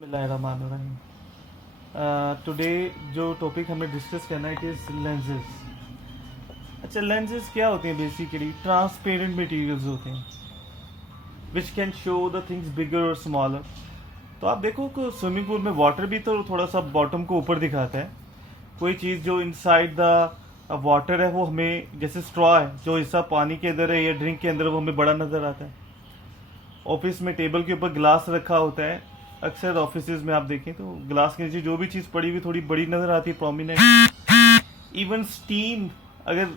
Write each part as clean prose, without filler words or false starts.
बिस्मिल्लाहिर्रहमानिर्रहीम। टुडे जो टॉपिक हमें डिस्कस करना है इट इज़ लेंसेज। अच्छा, लेंसेज क्या होते हैं? बेसिकली ट्रांसपेरेंट मटेरियल्स होते हैं which can show the things bigger और स्मॉलर। तो आप देखो कि स्विमिंग पूल में वाटर भी तो थोड़ा सा बॉटम को ऊपर दिखाता है। कोई चीज़ जो इनसाइड द वाटर है वो हमें, जैसे स्ट्रॉ है, जो हिस्सा पानी के अंदर है या ड्रिंक के अंदर है, वो हमें बड़ा नज़र आता है। ऑफिस में टेबल के ऊपर ग्लास रखा होता है, अक्सर ऑफिसेज में आप देखें तो ग्लास के नीचे जो भी चीज़ पड़ी हुई थोड़ी बड़ी नज़र आती है, प्रोमिनेंट। इवन स्टीम अगर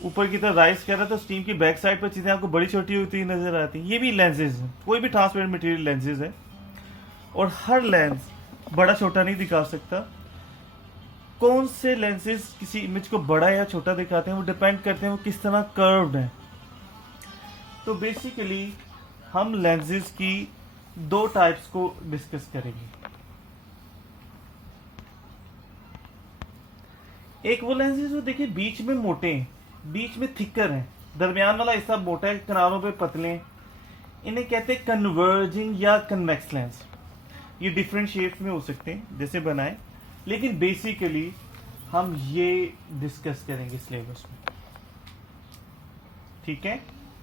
ऊपर की तरफ राइज कर रहा है तो स्टीम की बैक साइड पर चीज़ें आपको बड़ी छोटी होती नज़र आती हैं। ये भी लेंसेज हैं, कोई भी ट्रांसपेरेंट मटेरियल लेंसेज है। और हर लेंस बड़ा छोटा नहीं दिखा सकता। कौन से लेंसेज किसी इमेज को बड़ा या छोटा दिखाते हैं वो डिपेंड करते हैं वो किस तरह कर्व्ड है। तो बेसिकली हम लेंसेज की दो टाइप्स को डिस्कस करेंगे। एक वो लेंसेज जो देखिए बीच में मोटे हैं, बीच में थिकर हैं, दरमियान वाला हिस्सा मोटा है, किनारों पे पतले हैं। इन्हें कहते हैं कन्वर्जिंग या कन्वेक्स लेंस। ये डिफरेंट शेप्स में हो सकते हैं जैसे बनाए, लेकिन बेसिकली हम ये डिस्कस करेंगे सिलेबस में। ठीक है,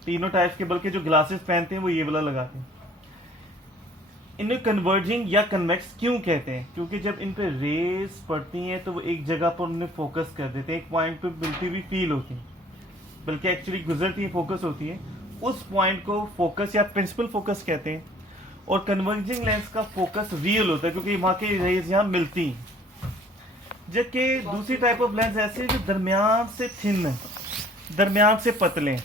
तीनों टाइप्स के, बल्कि जो ग्लासेस पहनते हैं वो ये वाला लगाते हैं। इन्हें कन्वर्जिंग या कन्वेक्स क्यों कहते हैं? क्योंकि जब इन पे रेज पड़ती हैं तो वो एक जगह पर उन्हें फोकस कर देते हैं, एक पॉइंट पे मिलती हुई फील होती है, बल्कि एक्चुअली गुजरती है, फोकस होती है। उस पॉइंट को फोकस या प्रिंसिपल फोकस कहते हैं। और कन्वर्जिंग लेंस का फोकस रियल होता है क्योंकि वहां की रेज यहाँ मिलती हैं। जबकि दूसरी टाइप ऑफ लेंस ऐसे जो दरमियान से थिन है, दरमियान से पतले हैं,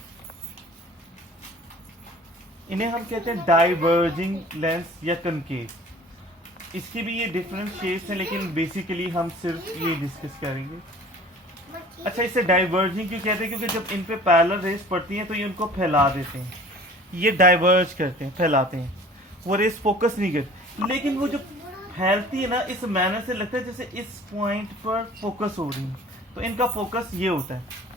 इन्हें हम कहते हैं डाइवर्जिंग लेंस या कनकेव। इसकी भी ये डिफरेंट शेप्स हैं, लेकिन बेसिकली हम सिर्फ ये डिस्कस करेंगे। अच्छा, इसे डाइवर्जिंग क्यों कहते हैं? क्योंकि जब इन पे पैरेलल रेस पड़ती हैं तो ये उनको फैला देते हैं, ये डाइवर्ज करते हैं, फैलाते हैं। वो रेस फोकस नहीं करती, लेकिन वो जो फैलती है ना, इस मैनर से लगता है जैसे इस पॉइंट पर फोकस हो रही है। तो इनका फोकस ये होता है।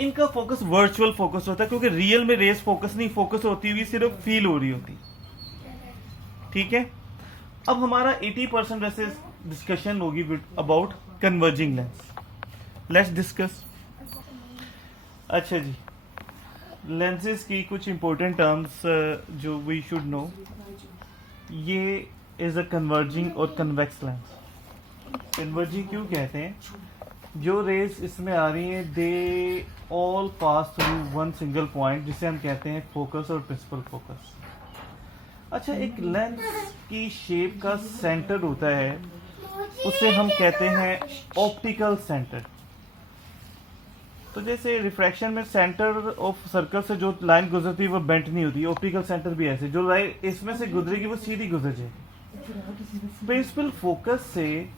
इनका फोकस वर्चुअल फोकस होता है क्योंकि रियल में रेस फोकस नहीं, फोकस होती हुई सिर्फ फील हो रही होती। ठीक है, अब हमारा 80% वैसे डिस्कशन होगी about converging lens. Let's discuss. अच्छा जी, लेंसेज की कुछ इंपॉर्टेंट टर्म्स जो वी शुड नो। ये इज अ कन्वर्जिंग और कन्वेक्स लेंस। कन्वर्जिंग क्यों कहते हैं? जो रेस इसमें आ रही है they all pass through one single point, जिसे हम कहते हैं फोकस और प्रिंसिपल फोकस। अच्छा, एक लेंस की शेप का सेंटर होता है, उसे हम कहते हैं ऑप्टिकल सेंटर। तो जैसे रिफ्रैक्शन में सेंटर ऑफ सर्कल से जो लाइन गुजरती है वो बेंट नहीं होती, ऑप्टिकल सेंटर भी ऐसे, जो लाइन इसमें से गुजरेगी वो सीधी गुजर जाएगी। प्रिंसिपल फोकस से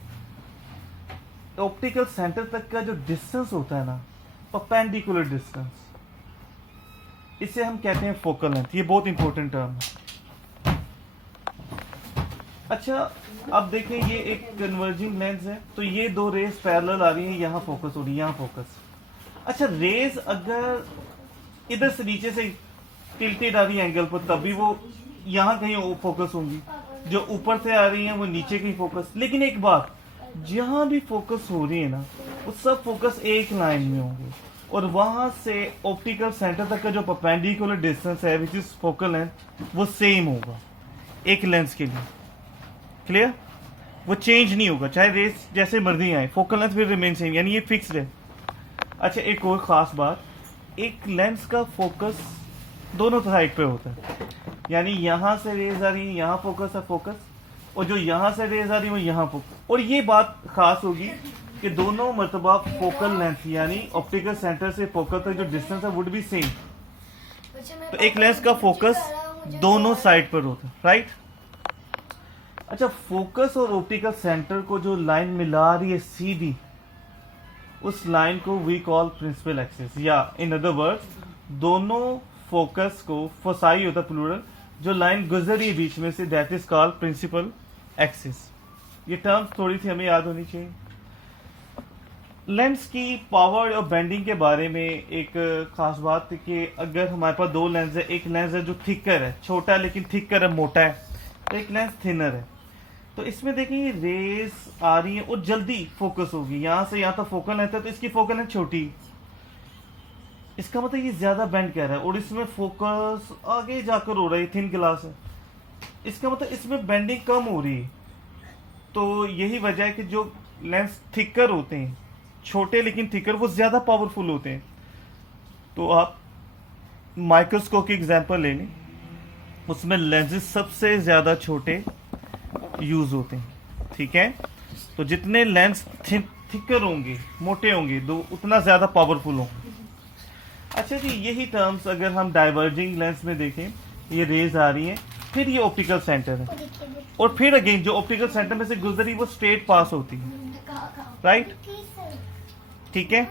ऑप्टिकल सेंटर तक का जो डिस्टेंस होता है ना, परपेंडिकुलर डिस्टेंस, इसे हम कहते हैं फोकल लेंथ। ये बहुत इंपॉर्टेंट टर्म है। अच्छा, अब देखें, ये एक कन्वर्जिंग लेंस है, तो ये दो रेस पैरेलल आ रही है, यहाँ फोकस हो रही है, यहाँ फोकस। अच्छा, रेस अगर इधर से नीचे से टिल्टेड आ रही है एंगल पर, तभी वो यहाँ कहीं फोकस होंगी। जो ऊपर से आ रही है वो नीचे कहीं फोकस। लेकिन एक बात, जहां भी फोकस हो रही है ना, वो सब फोकस एक लाइन में होंगे, और वहां से ऑप्टिकल सेंटर तक का जो परपेंडिकुलर डिस्टेंस है विच इज फोकल लेंथ, वो सेम होगा एक लेंस के लिए। क्लियर? वो चेंज नहीं होगा, चाहे रेस जैसे मर्जी आए, फोकल लेंथ फिर रिमेन सेम, यानी ये फिक्स्ड है। अच्छा, एक और खास बात, एक लेंस का फोकस दोनों साइड पे होता है, यानी यहां से रेज आ रही है, यहाँ फोकस है, फोकस, और जो यहां से रेज आ रही है वो यहाँ फोकस। और ये बात खास होगी कि दोनों मरतबा फोकल लेंथ यानी ऑप्टिकल सेंटर से फोकल तक जो डिस्टेंस है वुड बी सेम। तो एक लेंस का फोकस दोनों साइड पर होता है, राइट? अच्छा, फोकस और ऑप्टिकल सेंटर को जो लाइन मिला रही है सीधी, उस लाइन को वी कॉल प्रिंसिपल एक्सिस, या इन अदर वर्ड्स दोनों फोकस को, फोसाई होता प्लूरल, जो लाइन गुजर रही है बीच में से, that is called principal axis. ये टर्म्स थोड़ी सी हमें याद होनी चाहिए। लेंस की पावर और बेंडिंग के बारे में एक खास बात है कि अगर हमारे पास दो लेंस है, एक लेंस है जो थिकर है, छोटा है लेकिन थिकर है, मोटा है, तो एक लेंस थिनर है। तो इसमें देखिए रेस आ रही है और जल्दी फोकस होगी, यहां से यहां तक फोकल लेंथ है, तो इसकी फोकल लेंथ छोटी, इसका मतलब ये ज्यादा बेंड कर रहा है, और इसमें फोकस आगे जाकर हो रहा है, थिन ग्लास है, इसका मतलब इसमें बेंडिंग कम हो रही है। तो यही वजह है कि जो लेंस थिकर होते हैं, छोटे लेकिन थिकर, वो ज्यादा पावरफुल होते हैं। तो आप माइक्रोस्कोप की एग्जांपल ले लें, उसमें लेंसेज सबसे ज्यादा छोटे यूज होते हैं, ठीक है। तो जितने लेंस थिकर होंगे, मोटे होंगे, तो उतना ज्यादा पावरफुल होंगे। अच्छा जी, यही टर्म्स अगर हम डाइवर्जिंग लेंस में देखें, ये रेज आ रही है, फिर ये ऑप्टिकल सेंटर है, और फिर अगेन जो ऑप्टिकल सेंटर में से गुजरी वो स्ट्रेट पास होती है, राइट, ठीक है।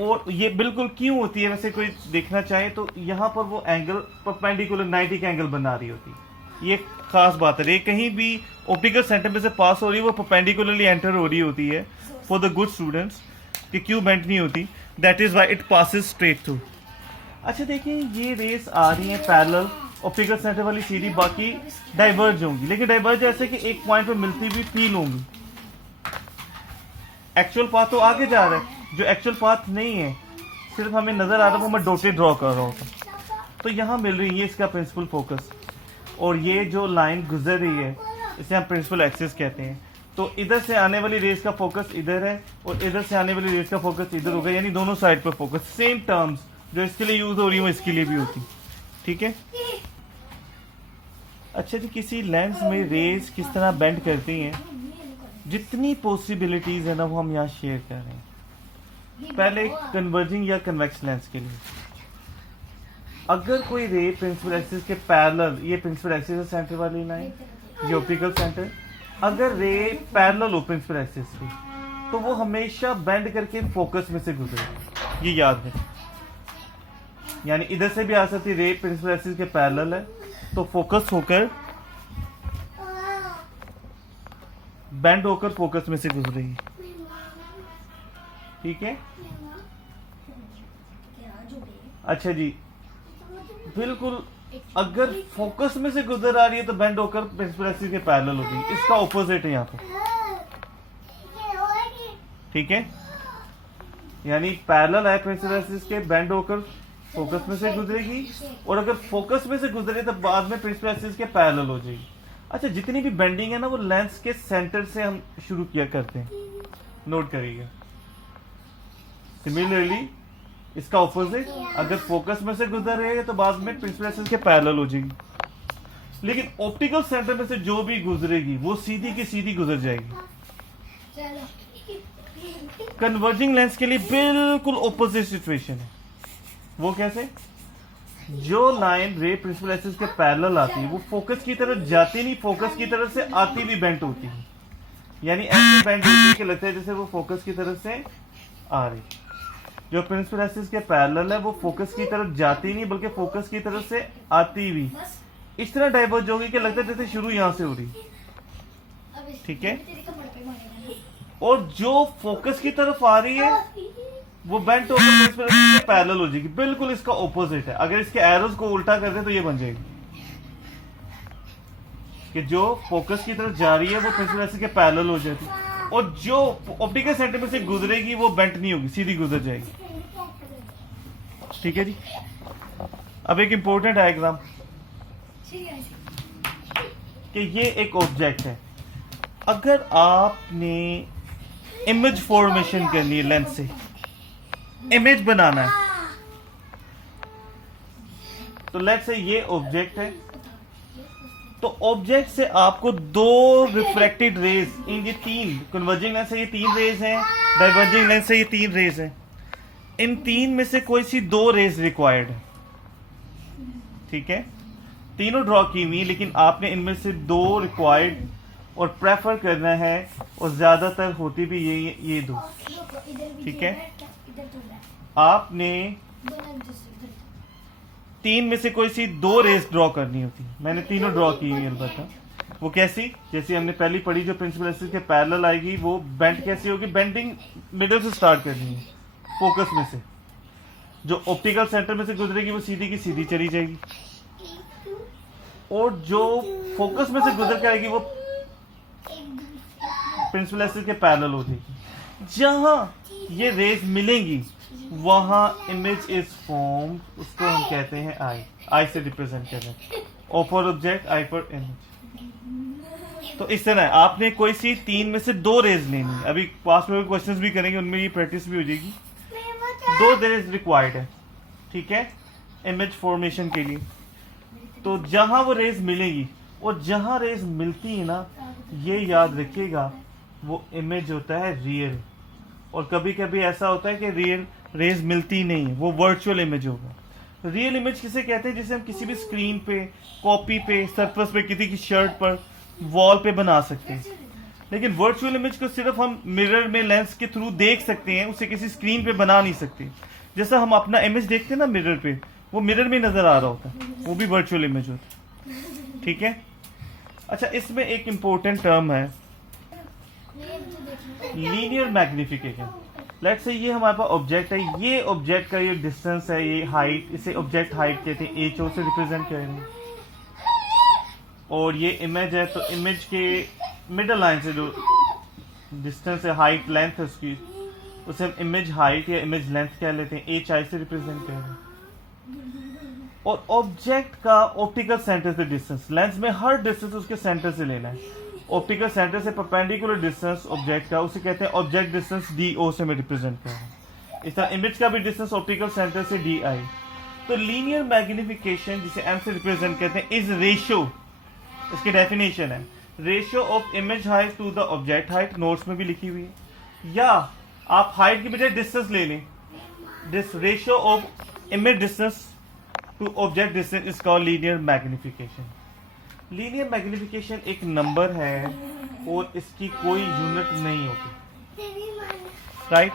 और ये बिल्कुल क्यों होती है, वैसे कोई देखना चाहे तो यहाँ पर वो एंगल परपेंडिकुलर 90 का एंगल बना रही होती है, ये खास बात है। ये कहीं भी ऑप्टिकल सेंटर में से पास हो रही है, वो परपेंडिकुलरली एंटर हो रही होती है फॉर द गुड स्टूडेंट्स, कि क्यों बेंट नहीं होती, that is why it passes straight through. अच्छा देखिए, ये रेस आ रही है पैरेलल, ऑप्टिकल सेंटर वाली सीधी, बाकी डाइवर्ज होंगी, लेकिन डाइवर्ज ऐसे कि एक पॉइंट पे मिलती हुई फील होंगी। एक्चुअल पाथ तो आगे जा रहा है, जो एक्चुअल पाथ नहीं है, सिर्फ हमें नजर आ रहा है, वो मैं डॉटेड ड्रॉ कर रहा हूँ, तो यहाँ मिल रही है इसका प्रिंसिपल फोकस, और ये जो लाइन गुजर रही है इसे हम प्रिंसिपल एक्सिस कहते हैं। तो इधर से आने वाली रेस का फोकस इधर है, और इधर से आने वाली रेस का फोकस इधर होगा, यानी दोनों साइड पर फोकस। सेम टर्म्स जो इसके लिए यूज हो रही है वो इसके लिए भी होती, ठीक है। अच्छा जी, किसी लेंस में रेस किस तरह बेंड करती हैं, जितनी पॉसिबिलिटीज है ना वो हम यहाँ शेयर कर रहे हैं। पहले कन्वर्जिंग या कन्वेक्स लेंस के लिए, अगर कोई रे प्रिंसिपल एक्सिस के पैरेलल, ये प्रिंसिपल एक्सिस है सेंटर वाली लाइन, ये ऑप्टिकल सेंटर, अगर रे पैरेलल हो प्रिंसिपल एक्सिस की, तो वो हमेशा बेंड करके फोकस में से गुजरे, ये याद है। यानी इधर से भी आ सकती रे प्रिंसिपल एक्सिस के पैरेलल है, तो फोकस होकर बेंड होकर फोकस में से गुजरेगी, ठीक है। अच्छा जी, बिल्कुल, अगर फोकस में से गुजर आ रही है तो बेंड होकर प्रिंसिपल एक्सिस के पैरेलल होगी, इसका ऑपोजिट है यहाँ पर, ठीक है। यानी पैरेलल है प्रिंसिपल एक्सिस के, बेंड होकर फोकस में से गुजरेगी, और अगर फोकस में से गुजरे तो बाद में प्रिंसिपल एक्सिस के पैरेलल हो जाएगी। अच्छा, जितनी भी बेंडिंग है ना वो लेंस के सेंटर से हम शुरू किया करते हैं, नोट करिएगा। सिमिलरली इसका ऑपोजिट, अगर फोकस में से गुजर रही है तो बाद में प्रिंसिपल एक्सिस के पैरेलल हो जाएगी, लेकिन ऑप्टिकल सेंटर में से जो भी गुजरेगी वो सीधी की सीधी गुजर जाएगी। कन्वर्जिंग लेंस के लिए बिल्कुल ऑपोजिट सिचुएशन है। वो कैसे? जो लाइन रे प्रिंसिपल एक्सिस के पैरेलल आती है वो फोकस की तरफ जाती नहीं, फोकस की तरफ से आती भी बेंट होती है, यानी ऐसे बेंट होती है कि लगता है जैसे वो फोकस की तरफ से आ रही। जो प्रिंसिपल एक्सिस के पैरेलल है वो फोकस की तरफ जाती नहीं बल्कि फोकस की तरफ से आती भी इस तरह डाइवर्ज होगी कि लगता है जैसे शुरू यहां से हो रही, ठीक है। और जो फोकस की तरफ आ रही है वो बेंट होकर प्रिंसिपल एक्सिस के पैरेलल हो जाएगी, बिल्कुल इसका ऑपोजिट है। अगर इसके एरोज को उल्टा कर दे तो ये बन जाएगी कि जो फोकस की तरफ जा रही है वो प्रिंसिपल एक्सिस के पैरेलल हो जाती है, और जो ऑप्टिकल सेंटर में से गुजरेगी वो बेंट नहीं होगी, सीधी गुजर जाएगी, ठीक है जी। अब एक इंपॉर्टेंट डायग्राम कि ये एक ऑब्जेक्ट है, अगर आपने इमेज फॉर्मेशन करनी है, लेंस से इमेज बनाना है, तो लेट्स से ये ऑब्जेक्ट है, तो ऑब्जेक्ट से आपको दो रिफ्लेक्टेड रेज, इन ये तीन कन्वर्जिंग लेंस से ये तीन रेज हैं, डाइवर्जिंग लेंस से ये तीन रेज हैं, इन तीन में से कोई सी दो रेज रिक्वायर्ड है, ठीक है। तीनों ड्रॉ की हुई, लेकिन आपने इनमें से दो रिक्वायर्ड और प्रेफर करना है, और ज्यादातर होती भी ये दो, ठीक है। आपने तीन में से कोई सी दो रेस ड्रॉ करनी होती, मैंने तीनों ड्रॉ की हुई अलबत्ता। वो कैसी? जैसे हमने पहली पढ़ी, जो प्रिंसिपल एक्सिस के पैरेलल आएगी वो बेंड कैसी होगी? बेंडिंग मिडल से स्टार्ट करनी है, फोकस में से। जो ऑप्टिकल सेंटर में से गुजरेगी वो सीधी की सीधी चली जाएगी, और जो फोकस में से गुजर के आएगी वो प्रिंसिपल एक्सिस के पैरेलल हो जाएगी। जहां ये रेज मिलेंगी वहां इमेज इज फॉर्म, उसको हम कहते हैं आई से रिप्रेजेंट कर रहे हैं। O for object, I for image. तो इस तरह आपने कोई सी 3 में से 2 रेज लेनी है। अभी पास में क्वेश्चंस भी करेंगे, उनमें ये प्रैक्टिस भी हो जाएगी। 2 रेज रिक्वायर्ड है, ठीक है, इमेज फॉर्मेशन के लिए। तो जहां वो रेज मिलेगी और जहां रेज मिलती है ना, ये याद रखिएगा, वो इमेज होता है रियल। और कभी कभी ऐसा होता है कि रियल रेज मिलती नहीं है, वो वर्चुअल इमेज होगा। रियल इमेज किसे कहते हैं? जिसे हम किसी भी स्क्रीन पे, कॉपी पे, सरफेस पे, किसी की शर्ट पर, वॉल पे बना सकते हैं। लेकिन वर्चुअल इमेज को सिर्फ हम मिरर में लेंस के थ्रू देख सकते हैं, उसे किसी स्क्रीन पे बना नहीं सकते। जैसा हम अपना इमेज देखते हैं ना मिरर पे, वो मिरर में नजर आ रहा होता है, वो भी वर्चुअल इमेज होता है, ठीक है। अच्छा, इसमें एक इंपॉर्टेंट टर्म है लीनियर मैग्निफिकेशन। लेट्स से ये हमारे पास ऑब्जेक्ट है, ये ऑब्जेक्ट का ये डिस्टेंस है, ये हाइट, इसे ऑब्जेक्ट हाइट कहते हैं, एच ओ से रिप्रेजेंट करेंगे। और ये इमेज है, तो इमेज के मिडल लाइन से जो डिस्टेंस है, हाइट लेंथ है उसकी, उसे हम इमेज हाइट या इमेज लेंथ कह लेते हैं, एच आई से रिप्रेजेंट कर रहे हैं। और ऑब्जेक्ट का ऑप्टिकल सेंटर से डिस्टेंस, लेंस में हर डिस्टेंस उसके सेंटर से लेना है। ऑप्टिकल सेंटर से परपेंडिकुलर डिस्टेंस ऑब्जेक्ट का, उसे कहते हैं ऑब्जेक्ट डिस्टेंस डी ओ से मैं रिप्रेजेंट कर रहा हूँ। इस तरह इमेज का भी डिस्टेंस ऑप्टिकल सेंटर से डी आई। तो लीनियर मैग्निफिकेशन, जिसे एम से रिप्रेजेंट करते हैं, इज रेशियो, इसकी डेफिनेशन है ratio of image height to the object height, notes में भी लिखी हुई है। या आप हाइट की बजाय डिस्टेंस ले लें, this ratio of image distance to object distance is called linear magnification. Linear magnification एक नंबर है और इसकी कोई यूनिट नहीं होती, राइट।